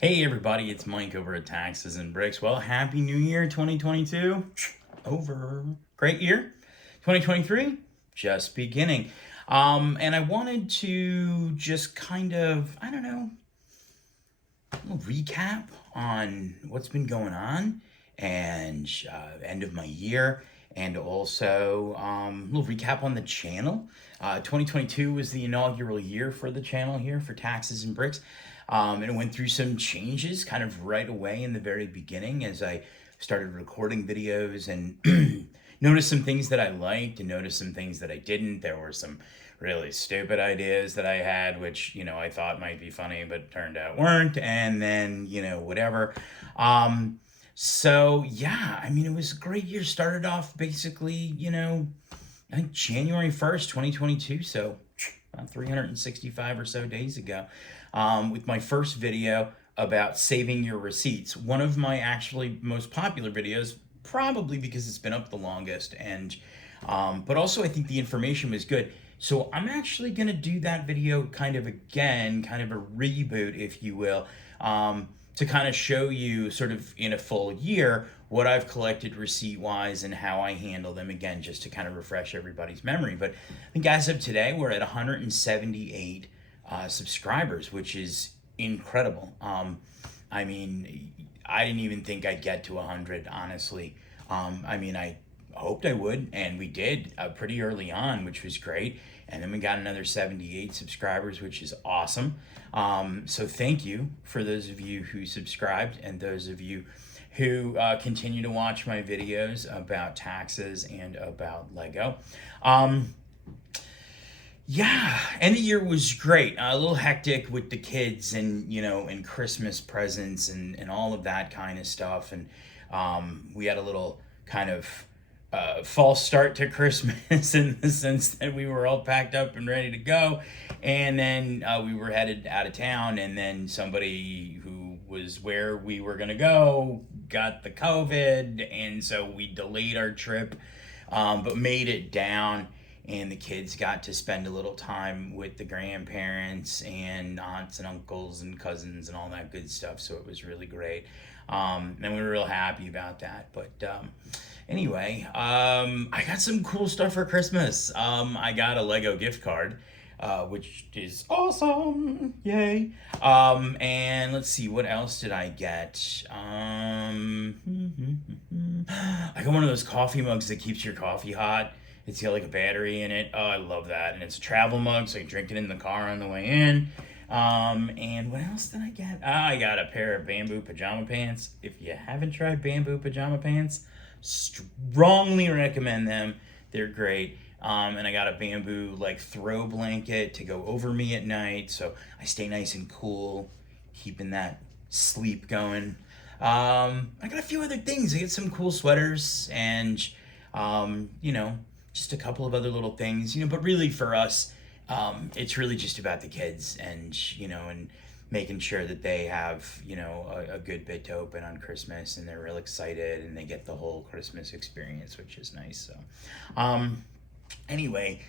Hey everybody, it's Mike over at Taxes and Bricks. Well, Happy New Year 2022. Over. Great year. 2023, just beginning. And I wanted to just kind of, I don't know, a little recap on what's been going on and end of my year, and also a little recap on the channel. 2022 was the inaugural year for the channel here for Taxes and Bricks. And it went through some changes kind of right away in the very beginning as I started recording videos and noticed some things that I liked and noticed some things that I didn't. There were some really stupid ideas that I had, which, I thought might be funny, but turned out weren't. And then, whatever. So yeah, I mean, it was a great year. Started off basically, I think January 1st, 2022. So about 365 or so days ago, with my first video about saving your receipts. One of my actually most popular videos, probably because it's been up the longest, and but also I think the information was good. So I'm actually gonna do that video kind of again, kind of a reboot, if you will, to kind of show you sort of in a full year what I've collected receipt wise and how I handle them, again, just to kind of refresh everybody's memory. But I think as of today, we're at 178 subscribers, which is incredible. I mean, I didn't even think I'd get to 100, honestly. I hoped I would, and we did pretty early on, which was great. And then we got another 78 subscribers, which is awesome. So thank you for those of you who subscribed and those of you who continue to watch my videos about taxes and about Lego. Yeah, and the year was great. A little hectic with the kids and, and Christmas presents and all of that kind of stuff. And we had a little kind of false start to Christmas in the sense that we were all packed up and ready to go. And then we were headed out of town, and then somebody who was where we were going to go got the COVID. And so we delayed our trip, but made it down. And the kids got to spend a little time with the grandparents and aunts and uncles and cousins and all that good stuff. So it was really great. And we were real happy about that. But anyway, I got some cool stuff for Christmas. I got a Lego gift card, which is awesome. Yay. And let's see, what else did I get? I got one of those coffee mugs that keeps your coffee hot. It's got like a battery in it. Oh, I love that. And it's a travel mug, so I can drink it in the car on the way in. And what else did I get? I got a pair of bamboo pajama pants. If you haven't tried bamboo pajama pants, strongly recommend them. They're great. And I got a bamboo like throw blanket to go over me at night, so I stay nice and cool, keeping that sleep going. I got a few other things. I get some cool sweaters and, just a couple of other little things, but really for us, it's really just about the kids and, and making sure that they have, a good bit to open on Christmas, and they're real excited and they get the whole Christmas experience, which is nice. So, anyway,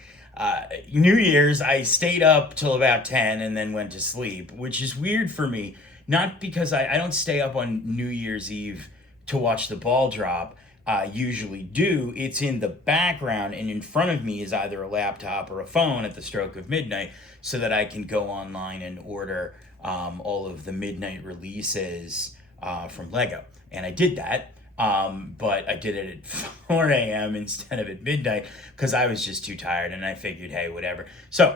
New Year's, I stayed up till about 10 and then went to sleep, which is weird for me. Not because I don't stay up on New Year's Eve to watch the ball drop. Usually do. It's in the background, and in front of me is either a laptop or a phone at the stroke of midnight, so that I can go online and order all of the midnight releases from Lego. And I did that, but I did it at 4 a.m. instead of at midnight because I was just too tired, and I figured, hey, whatever. So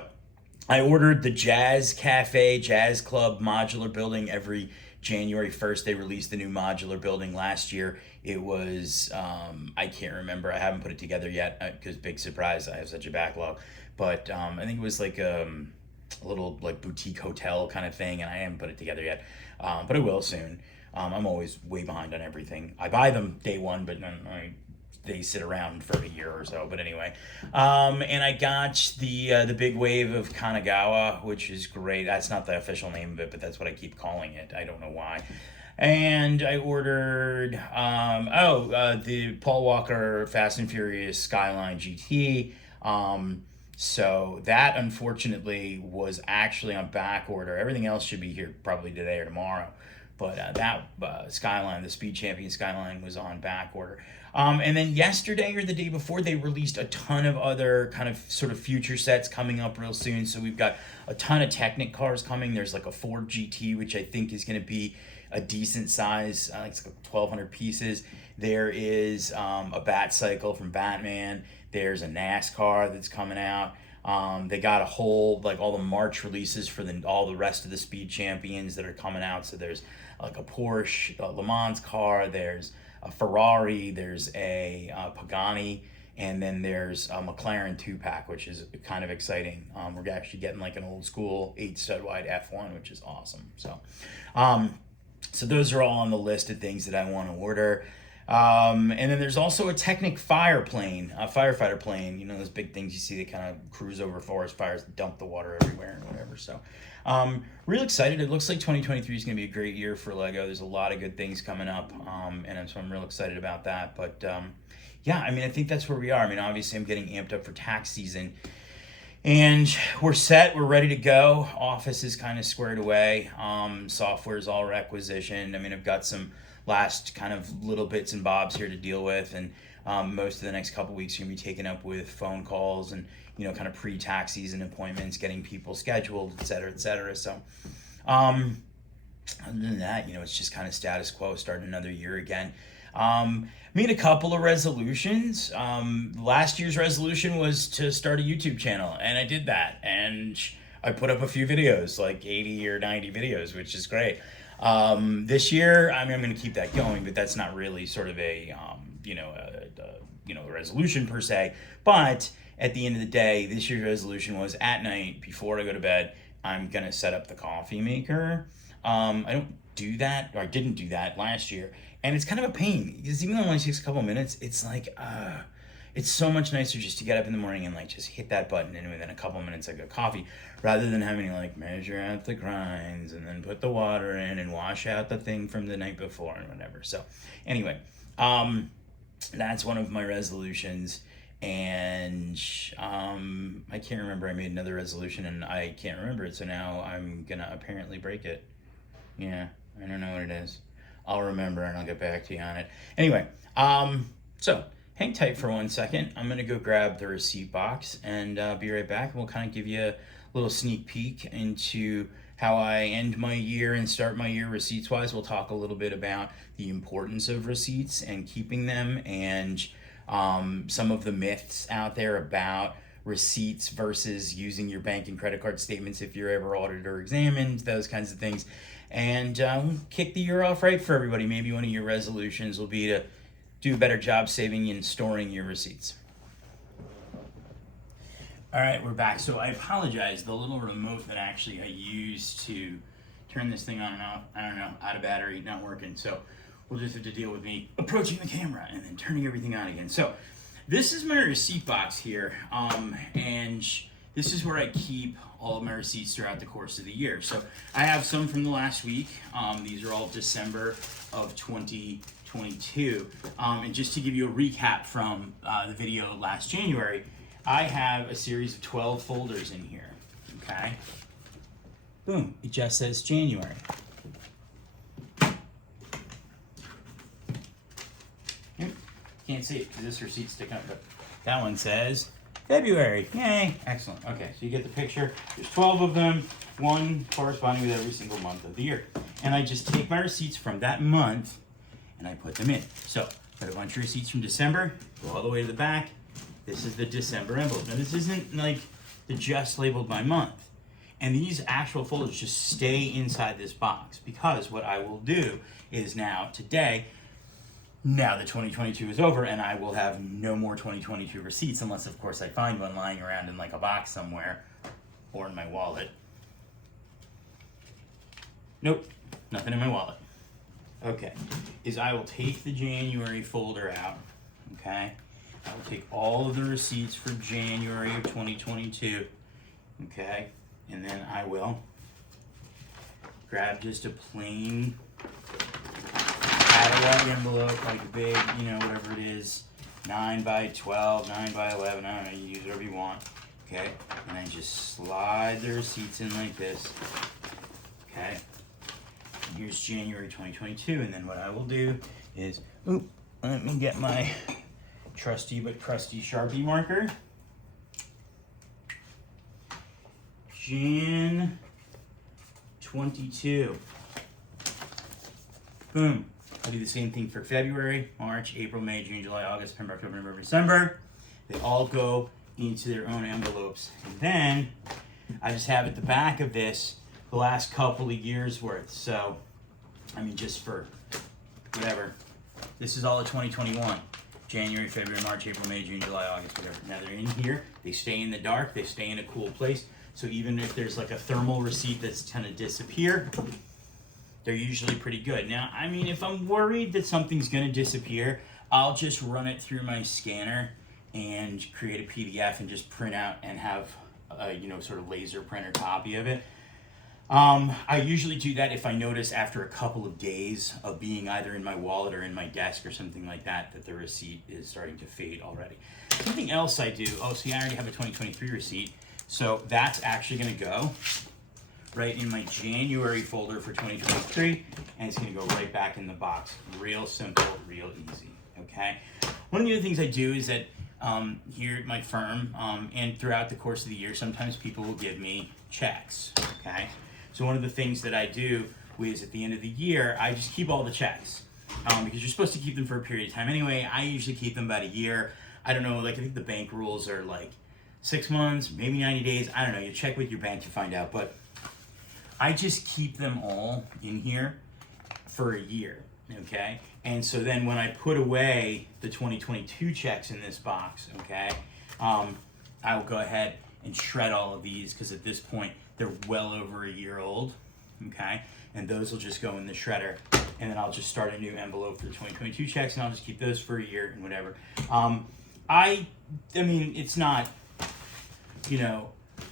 I ordered the Jazz Cafe, Jazz Club modular building. Every January 1st, they released the new modular building. Last year, it was, I can't remember. I haven't put it together yet because big surprise, I have such a backlog. But I think it was like a little like boutique hotel kind of thing, and I haven't put it together yet. But I will soon. I'm always way behind on everything. I buy them day one, but they sit around for a year or so. But anyway, and I got the big wave of Kanagawa, which is great. That's not the official name of it, but that's what I keep calling it. I don't know why. And I ordered the Paul Walker Fast and Furious Skyline GT. So that unfortunately was actually on back order. Everything else should be here probably today or tomorrow. But that Skyline, the Speed Champion Skyline, was on back order. And then yesterday or the day before, they released a ton of other kind of sort of future sets coming up real soon. So we've got a ton of Technic cars coming. There's like a Ford GT, which I think is going to be a decent size. It's like 1,200 pieces. There is a Bat Cycle from Batman. There's a NASCAR that's coming out. They got a whole, like, all the March releases for all the rest of the Speed Champions that are coming out. So there's like a Porsche Le Mans car, there's a Ferrari, there's a Pagani, and then there's a McLaren 2-pack, which is kind of exciting. We're actually getting like an old school 8-stud wide F1, which is awesome. So those are all on the list of things that I want to order. And then there's also a Technic firefighter plane, you know, those big things you see that kind of cruise over forest fires, dump the water everywhere and whatever. So real excited. It looks like 2023 is going to be a great year for Lego. There's a lot of good things coming up, and so I'm real excited about that. But yeah, I mean, I think that's where we are. I mean, obviously I'm getting amped up for tax season, and we're set, we're ready to go. Office is kind of squared away. Software is all requisitioned. I mean, I've got some last kind of little bits and bobs here to deal with, and most of the next couple weeks are going to be taken up with phone calls and, you know, kind of pre-tax season appointments, getting people scheduled, et cetera, et cetera. So other than that, you know, it's just kind of status quo, starting another year again. Made a couple of resolutions. Last year's resolution was to start a YouTube channel, and I did that, and I put up a few videos, like 80 or 90 videos, which is great. This year, I mean, I'm going to keep that going, but that's not really sort of a resolution per se. But at the end of the day, this year's resolution was at night before I go to bed, I'm going to set up the coffee maker. I don't do that, or I didn't do that last year, and it's kind of a pain because even though it only takes a couple minutes, it's like it's so much nicer just to get up in the morning and like just hit that button, and within a couple minutes I got coffee, rather than having to like measure out the grinds and then put the water in and wash out the thing from the night before and whatever. So anyway, that's one of my resolutions, and I can't remember. I made another resolution and I can't remember it, so now I'm gonna apparently break it. Yeah, I don't know what it is. I'll remember and I'll get back to you on it. Anyway, so hang tight for 1 second. I'm gonna go grab the receipt box and be right back, and we'll kind of give you a little sneak peek into how I end my year and start my year receipts wise. We'll talk a little bit about the importance of receipts and keeping them, and some of the myths out there about receipts versus using your bank and credit card statements if you're ever audited or examined, those kinds of things. And kick the year off right for everybody. Maybe one of your resolutions will be to do a better job saving and storing your receipts. All right, we're back. So I apologize. The little remote that actually I used to turn this thing on and off, I don't know, out of battery, not working. So we'll just have to deal with me approaching the camera and then turning everything on again. So this is my receipt box here, and this is where I keep all of my receipts throughout the course of the year. So I have some from the last week. These are all December of 2022. And just to give you a recap from the video last January, I have a series of 12 folders in here, okay? Boom, it just says January. Can't see it because this receipt's sticking up, but that one says February. Yay, excellent. Okay, so you get the picture. There's 12 of them, one corresponding with every single month of the year. And I just take my receipts from that month and I put them in. So, got a bunch of receipts from December, go all the way to the back. This is the December envelope. Now this isn't like the just labeled by month. And these actual folders just stay inside this box, because what I will do is now today, now that 2022 is over, and I will have no more 2022 receipts, unless of course I find one lying around in like a box somewhere or in my wallet. Nope, nothing in my wallet. Okay, is I will take the January folder out, okay? I will take all of the receipts for January of 2022, okay? And then I will grab just a plain catalog envelope, like a big, you know, whatever it is, 9 by 12, 9 by 11, I don't know, you use whatever you want, okay? And I just slide the receipts in like this, okay? here's January 2022, and then what I will do is, let me get my trusty but crusty Sharpie marker. Jan 22. Boom. I'll do the same thing for February, March, April, May, June, July, August, September, October, November, December. They all go into their own envelopes. And then I just have at the back of this the last couple of years worth. So, I mean, just for whatever. This is all of 2021. January, February, March, April, May, June, July, August, whatever. Now they're in here. They stay in the dark. They stay in a cool place. So even if there's like a thermal receipt that's going to disappear, they're usually pretty good. Now, I mean, if I'm worried that something's going to disappear, I'll just run it through my scanner and create a PDF and just print out and have a, sort of laser printer copy of it. I usually do that if I notice after a couple of days of being either in my wallet or in my desk or something like that, that the receipt is starting to fade already. Something else I do, see, I already have a 2023 receipt. So that's actually going to go right in my January folder for 2023, and it's going to go right back in the box. Real simple, real easy, okay? One of the other things I do is that here at my firm and throughout the course of the year, sometimes people will give me checks, okay? So one of the things that I do is at the end of the year, I just keep all the checks because you're supposed to keep them for a period of time anyway. I usually keep them about a year. I don't know, like I think the bank rules are like 6 months, maybe 90 days. I don't know. You check with your bank to find out. But I just keep them all in here for a year, okay? And so then when I put away the 2022 checks in this box, okay, I will go ahead and shred all of these because at this point, they're well over a year old, okay? And those will just go in the shredder. And then I'll just start a new envelope for the 2022 checks, and I'll just keep those for a year and whatever. I mean, it's not,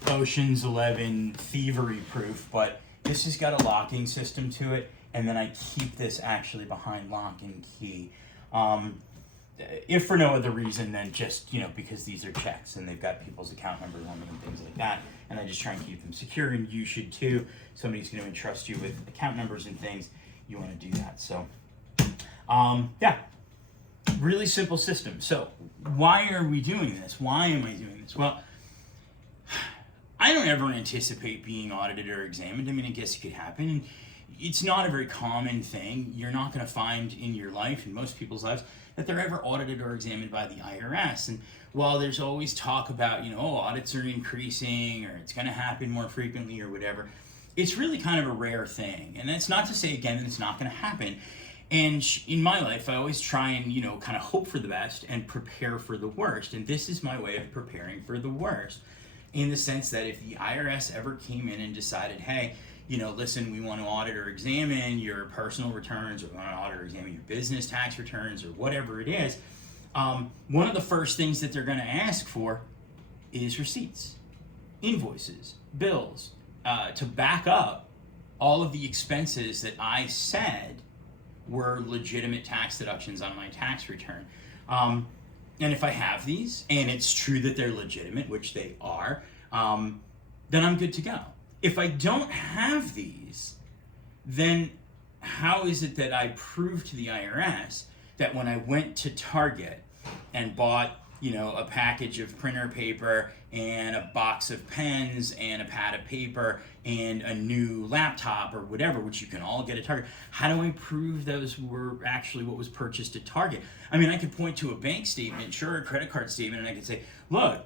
Ocean's 11 thievery proof, but this has got a locking system to it, and then I keep this actually behind lock and key. If for no other reason than just, because these are checks and they've got people's account numbers on them and things like that, and I just try and keep them secure, and you should too. Somebody's going to entrust you with account numbers and things, you want to do that. So, yeah, really simple system. So why are we doing this? Why am I doing this? Well, I don't ever anticipate being audited or examined. I mean, I guess it could happen. It's not a very common thing. You're not going to find in your life, in most people's lives, that they're ever audited or examined by the IRS. And while there's always talk about, audits are increasing or it's going to happen more frequently or whatever, it's really kind of a rare thing. And that's not to say, again, that it's not going to happen. And in my life, I always try and, kind of hope for the best and prepare for the worst. And this is my way of preparing for the worst, in the sense that if the IRS ever came in and decided, hey, listen, we want to audit or examine your personal returns, or we want to audit or examine your business tax returns, or whatever it is, one of the first things that they're going to ask for is receipts, invoices, bills, to back up all of the expenses that I said were legitimate tax deductions on my tax return. And if I have these, and it's true that they're legitimate, which they are, then I'm good to go. If I don't have these, then how is it that I prove to the IRS that when I went to Target and bought, a package of printer paper and a box of pens and a pad of paper and a new laptop or whatever, which you can all get at Target, how do I prove those were actually what was purchased at Target? I mean, I could point to a bank statement, sure, a credit card statement, and I could say, look,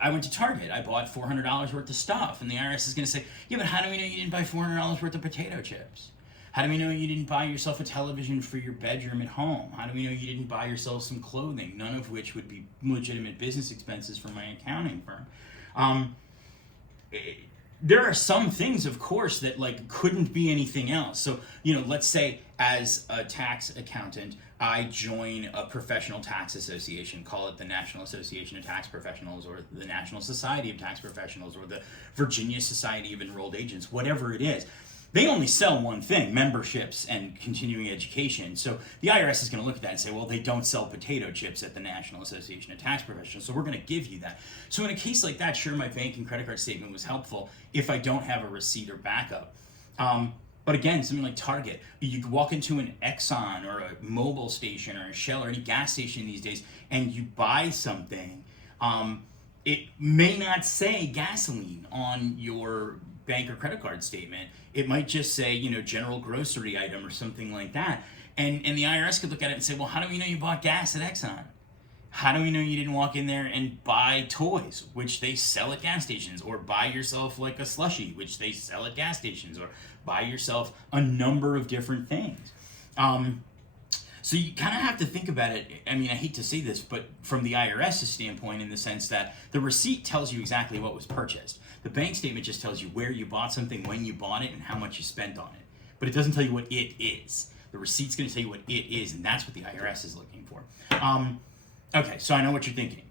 I went to Target, I bought $400 worth of stuff, and the IRS is going to say, yeah, but how do we know you didn't buy $400 worth of potato chips? How do we know you didn't buy yourself a television for your bedroom at home? How do we know you didn't buy yourself some clothing, none of which would be legitimate business expenses for my accounting firm? There are some things, of course, that couldn't be anything else. So, let's say as a tax accountant, I join a professional tax association, call it the National Association of Tax Professionals or the National Society of Tax Professionals or the Virginia Society of Enrolled Agents, whatever it is. They only sell one thing, memberships and continuing education. So the IRS is going to look at that and say, well, they don't sell potato chips at the National Association of Tax Professionals, so we're going to give you that. So in a case like that, sure, my bank and credit card statement was helpful if I don't have a receipt or backup. But again, something like Target, you could walk into an Exxon or a Mobil station or a Shell or any gas station these days, and you buy something. It may not say gasoline on your bank or credit card statement. It might just say, you know, general grocery item or something like that. And the IRS could look at it and say, well, how do we know you bought gas at Exxon? How do we know you didn't walk in there and buy toys, which they sell at gas stations, or buy yourself like a slushie, which they sell at gas stations, or buy yourself a number of different things? So you kind of have to think about it. I mean, I hate to say this, but from the IRS's standpoint, in the sense that the receipt tells you exactly what was purchased. The bank statement just tells you where you bought something, when you bought it, and how much you spent on it. But it doesn't tell you what it is. The receipt's going to tell you what it is, and that's what the IRS is looking for. Okay, so I know what you're thinking.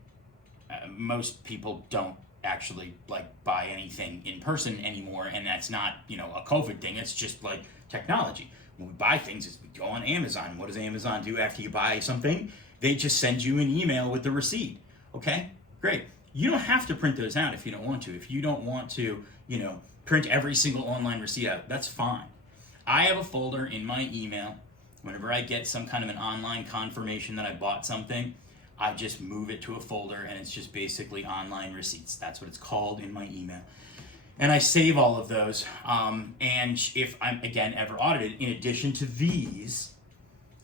Most people don't actually like buy anything in person anymore, and that's not, you know, a COVID thing. It's just like technology. When we buy things, is we go on Amazon. What does Amazon do after you buy something? They just send you an email with the receipt. Okay, great. You don't have to print those out if you don't want to. If you don't want to, you know, print every single online receipt out, that's fine. I have a folder in my email. Whenever I get some kind of an online confirmation that I bought something, I just move it to a folder, and it's just basically online receipts. That's what it's called in my email. And I save all of those. And if I'm, again, ever audited, in addition to these,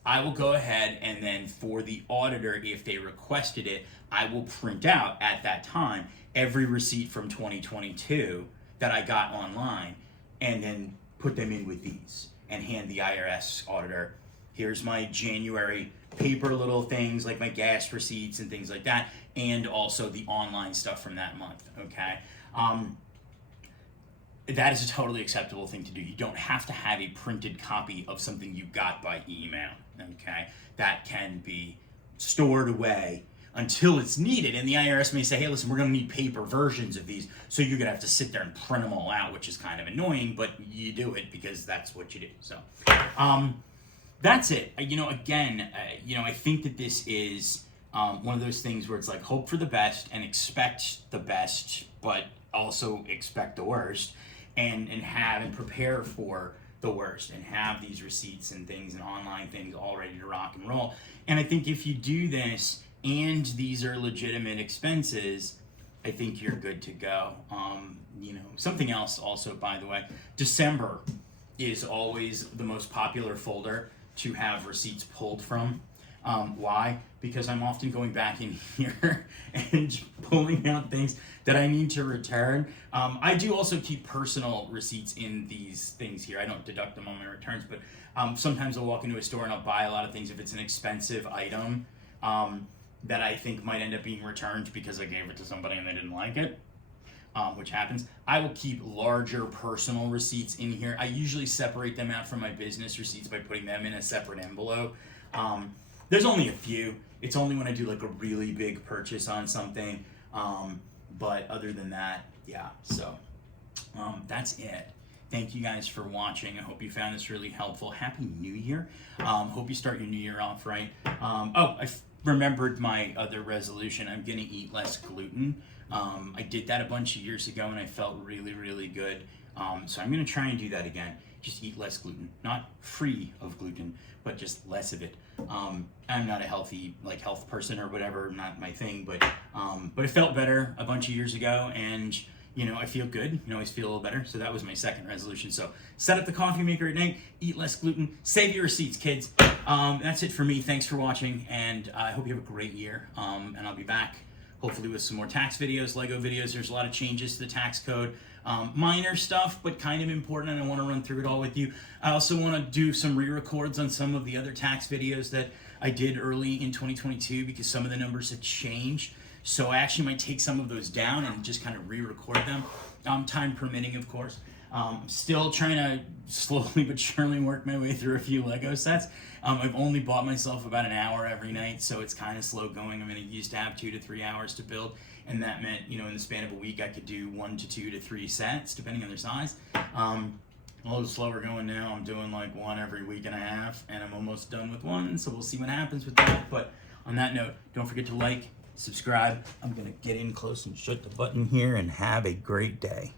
I will go ahead and then for the auditor, if they requested it, I will print out at that time every receipt from 2022 that I got online, and then put them in with these and hand the IRS auditor, here's my January paper little things like my gas receipts and things like that, and also the online stuff from that month, okay? That is a totally acceptable thing to do. You don't have to have a printed copy of something you got by email, okay? That can be stored away until it's needed, and the IRS may say, hey, listen, we're gonna need paper versions of these, so you're gonna have to sit there and print them all out, which is kind of annoying, but you do it because that's what you do, so. That's it. You know, again, you know, I think that this is one of those things where it's like hope for the best and expect the best, but also expect the worst, and have and prepare for the worst, and have these receipts and things and online things all ready to rock and roll. And I think if you do this and these are legitimate expenses, I think you're good to go. You know, something else also, by the way, December is always the most popular folder to have receipts pulled from. Why? Because I'm often going back in here and pulling out things that I need to return. I do also keep personal receipts in these things here. I don't deduct them on my returns, but sometimes I'll walk into a store and I'll buy a lot of things if it's an expensive item that I think might end up being returned because I gave it to somebody and they didn't like it. Which happens. I will keep larger personal receipts in here. I usually separate them out from my business receipts by putting them in a separate envelope. There's only a few. It's only when I do like a really big purchase on something. But other than that, yeah. So that's it. Thank you guys for watching. I hope you found this really helpful. Happy New Year. Hope you start your new year off right. I remembered my other resolution. I'm gonna eat less gluten. I did that a bunch of years ago and I felt really, really good. So I'm gonna try and do that again. Just eat less gluten. Not free of gluten, but just less of it. I'm not a healthy, health person or whatever, not my thing, but it felt better a bunch of years ago, and you know, I feel good. You know, always feel a little better. So that was my second resolution. So set up the coffee maker at night, eat less gluten, save your receipts, kids. That's it for me. Thanks for watching, and I hope you have a great year. And I'll be back hopefully with some more tax videos, Lego videos. There's a lot of changes to the tax code. Minor stuff, but kind of important, and I want to run through it all with you. I also want to do some re-records on some of the other tax videos that I did early in 2022 because some of the numbers have changed. So I actually might take some of those down and just kind of re-record them, time permitting, of course. Still trying to slowly but surely work my way through a few Lego sets. I've only bought myself about an hour every night, so it's kind of slow going. I mean, I used to have 2 to 3 hours to build, and that meant, you know, in the span of a week, I could do 1 to 2 to 3 sets, depending on their size. A little slower going now. I'm doing like 1 every week and a half, and I'm almost done with 1, so we'll see what happens with that. But on that note, don't forget to like, subscribe. I'm gonna get in close and shut the button here and have a great day.